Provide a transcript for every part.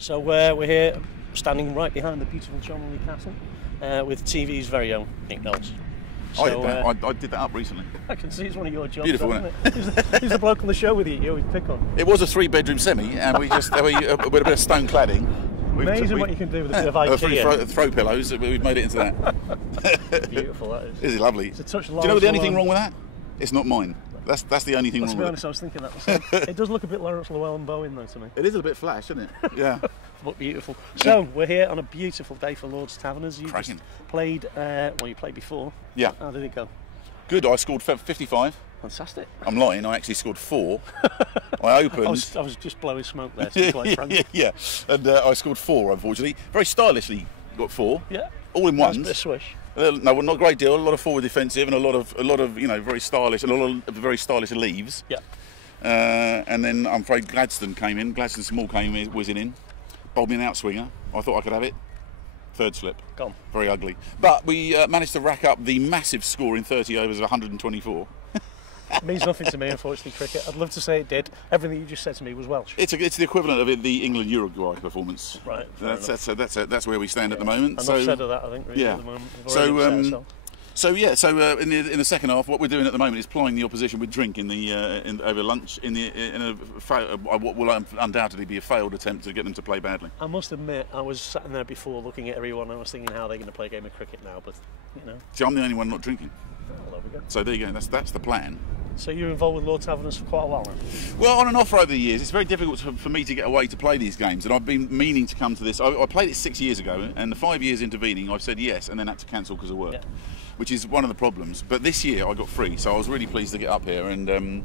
So we're here, standing right behind the beautiful Cholmondeley Castle, with TV's very own Nick Knowles. So, I did that up recently. I can see it's one of your jobs. Beautiful, isn't it? Who's the bloke on the show with you? You always pick on. It was a 3-bedroom semi, and we just with a bit of stone cladding. Amazing what you can do with a bit of IKEA. Throw pillows. We've made it into that. Beautiful, that is. Is it lovely? It's a touch. Do you know the only thing wrong with that? It's not mine. That's the only thing wrong with it. To be honest, I was thinking that myself. It does look a bit Lawrence Llewellyn-Bowen though to me. It is a bit flash, isn't it? Yeah. But beautiful. So we're here on a beautiful day for Lord's Taverners. You Cracking. just played. Well, you played before. Yeah. How did it go? Good. I scored 55. Fantastic. I'm lying. I actually scored 4. I opened. I was just blowing smoke there. To be quite frank. Yeah. And I scored 4. Unfortunately, very stylishly got 4. Yeah. All in ones. Nice bit of swish. No, not a great deal. A lot of forward defensive and a lot of very stylish and a lot of very stylish leaves. Yeah. And then I'm afraid Gladstone came in. Gladstone Small came whizzing in, bowled me an outswinger. I thought I could have it. Third slip. Gone. Very ugly. But we managed to rack up the massive score in 30 overs of 124. It means nothing to me, unfortunately, cricket. I'd love to say it did. Everything you just said to me was Welsh. It's the equivalent of the England-Uruguay performance. Right. That's where we stand at the moment. Enough said of that, I think. Really, yeah. At the moment. In the second half, what we're doing at the moment is plying the opposition with drink over lunch in what will undoubtedly be a failed attempt to get them to play badly. I must admit, I was sat in there before looking at everyone and I was thinking how they're going to play a game of cricket now, but you know. See, I'm the only one not drinking. Well, there we go. So there you go. That's the plan. So you're involved with Lord Taverners for quite a while now? Well, on and off over the years, it's very difficult for me to get away to play these games, and I've been meaning to come to this. I played it 6 years ago, and the 5 years intervening, I've said yes, and then had to cancel because of work, which is one of the problems. But this year, I got free, so I was really pleased to get up here and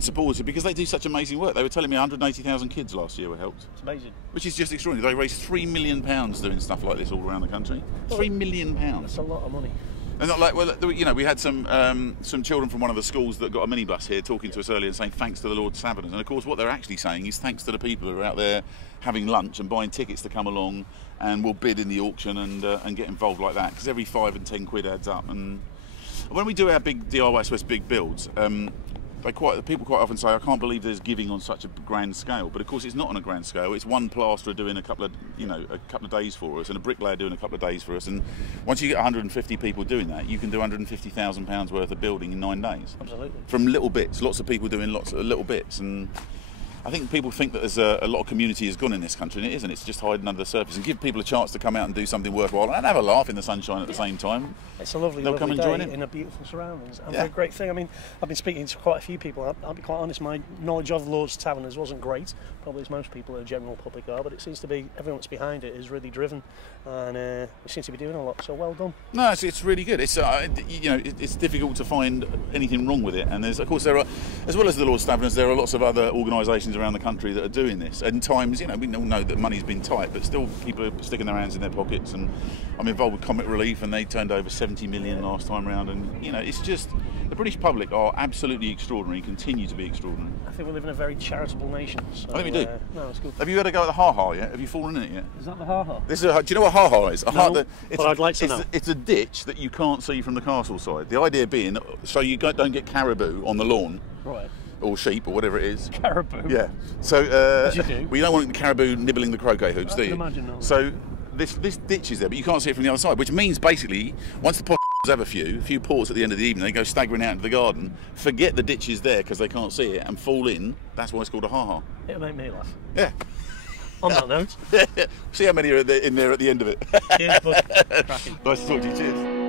support it because they do such amazing work. They were telling me 180,000 kids last year were helped. It's amazing. Which is just extraordinary. They raised £3 million doing stuff like this all around the country. £3 million. That's a lot of money. And not like, well, you know, we had some children from one of the schools that got a minibus here talking to us earlier and saying thanks to the Lord Taverners. And of course, what they're actually saying is thanks to the people who are out there having lunch and buying tickets to come along and will bid in the auction and get involved like that. Because every 5 and 10 quid adds up. And when we do our big DIY Swiss big builds, people quite often say, I can't believe there's giving on such a grand scale. But of course, it's not on a grand scale. It's one plasterer doing a couple of days for us, and a bricklayer doing a couple of days for us. And once you get 150 people doing that, you can do £150,000 worth of building in 9 days. Absolutely. From little bits, lots of people doing lots of little bits, and I think people think that there's a lot of community has gone in this country, and it isn't. It's just hiding under the surface. And give people a chance to come out and do something worthwhile and have a laugh in the sunshine at the same time. It's a lovely day in a beautiful surroundings. And a great thing. I mean, I've been speaking to quite a few people. I'll be quite honest, my knowledge of Lord's Taverners wasn't great, probably as most people in the general public are, but it seems to be everyone that's behind it is really driven, and we seem to be doing a lot, so well done. No, it's really good. It's it's difficult to find anything wrong with it, and of course there are, as well as the Lord's Taverners, there are lots of other organisations around the country that are doing this. And times, we all know that money's been tight, but still people are sticking their hands in their pockets. And I'm involved with Comic Relief, and they turned over 70 million last time round. And it's just the British public are absolutely extraordinary and continue to be extraordinary. I think we live in a very charitable nation. So, I think we do. No, it's good. Have you had a go at the ha-ha yet? Have you fallen in it yet? Is that the ha-ha? Do you know what ha-ha is? No, but I'd like to know. It's a ditch that you can't see from the castle side. The idea being so you don't get caribou on the lawn. Right. Or sheep, or whatever it is. Caribou. Yeah. So we don't want the caribou nibbling the croquet hoops, do you? I can imagine not. So this ditch is there, but you can't see it from the other side, which means basically once the have a few ports at the end of the evening, they go staggering out into the garden, forget the ditch is there because they can't see it, and fall in. That's why it's called a ha-ha. It'll make me laugh. Yeah. On that note. See how many are in there at the end of it. Cheers, bud. Nice to talk to you. Cheers.